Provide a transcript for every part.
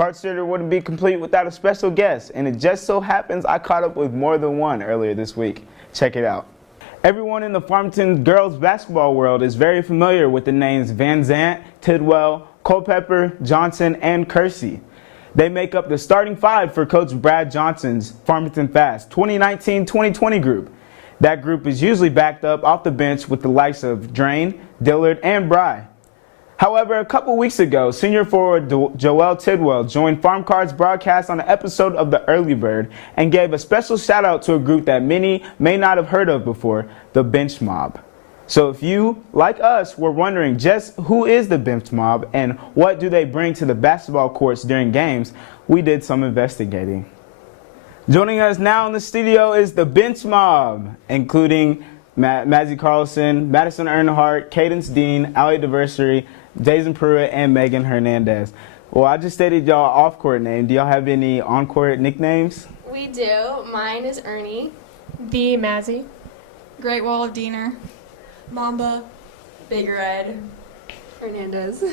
Card Sitter wouldn't be complete without a special guest, and it just so happens I caught up with more than one earlier this week. Check it out. Everyone in the Farmington girls basketball world is very familiar with the names Van Zant, Tidwell, Culpepper, Johnson, and Kersey. They make up the starting five for Coach Brad Johnson's Farmington Fast 2019-2020 group. That group is usually backed up off the bench with the likes of Drain, Dillard, and Bry. However, a couple weeks ago, senior forward Joel Tidwell joined Farm Card's broadcast on an episode of The Early Bird and gave a special shout out to a group that many may not have heard of before, the Bench Mob. So if you, like us, were wondering just who is the Bench Mob and what do they bring to the basketball courts during games, we did some investigating. Joining us now in the studio is the Bench Mob, including Mazzy Carlson, Madison Earnhardt, Cadence Dean, Ali Diversity, Jason Pruitt, and Megan Hernandez. Well, I just stated y'all off-court name. Do y'all have any on-court nicknames? We do. Mine is Ernie. The Mazzy. Great Wall of Diener. Mamba. Big Red. Hernandez.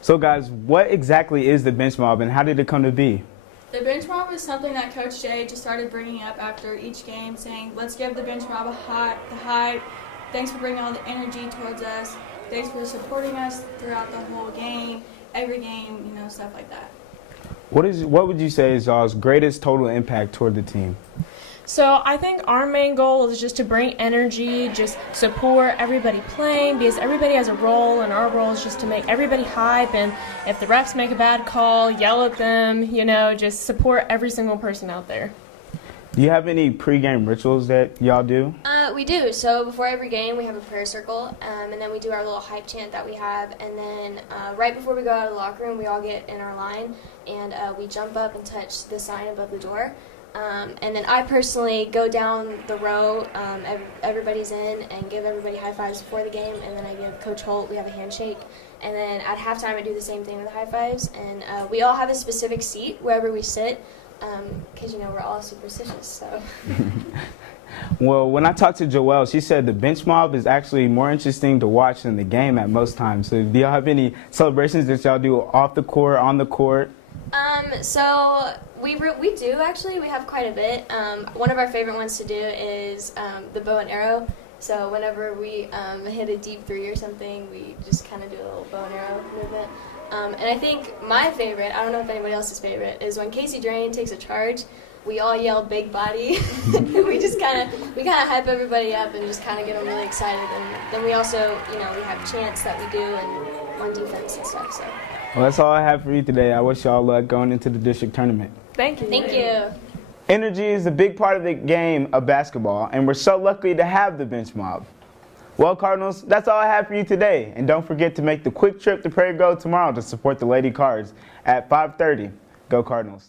So guys, what exactly is the Bench Mob and how did it come to be? The bench mob is something that Coach Jay just started bringing up after each game, saying, let's give the bench mob the hype. Thanks for bringing all the energy towards us. Thanks for supporting us throughout the whole game, every game, stuff like that. What would you say is y'all's greatest total impact toward the team? So I think our main goal is just to bring energy, just support everybody playing, because everybody has a role, and our role is just to make everybody hype, and if the refs make a bad call, yell at them, just support every single person out there. Do you have any pregame rituals that y'all do? We do. So before every game, we have a prayer circle, and then we do our little hype chant that we have, and then right before we go out of the locker room, we all get in our line, and we jump up and touch the sign above the door. And then I personally go down the row, everybody's in, and give everybody high fives before the game, and then I give Coach Holt, we have a handshake, and then at halftime I do the same thing with high fives, and we all have a specific seat wherever we sit, because we're all superstitious, so. Well, when I talked to Joelle, she said the Bench Mob is actually more interesting to watch than the game at most times. So do y'all have any celebrations that y'all do off the court, on the court? So we do actually. We have quite a bit. One of our favorite ones to do is the bow and arrow. So whenever we hit a deep three or something, we just kind of do a little bow and arrow movement. And I think my favorite, I don't know if anybody else's favorite, is when Casey Drain takes a charge. We all yell "big body." we kind of hype everybody up and just kind of get them really excited. And then we also, we have chants that we do and on defense and stuff. So. Well, that's all I have for you today. I wish y'all luck going into the district tournament. Thank you. Thank you. Energy is a big part of the game of basketball, and we're so lucky to have the Bench Mob. Well, Cardinals, that's all I have for you today. And don't forget to make the quick trip to Prairie Grove tomorrow to support the Lady Cards at 5:30. Go Cardinals.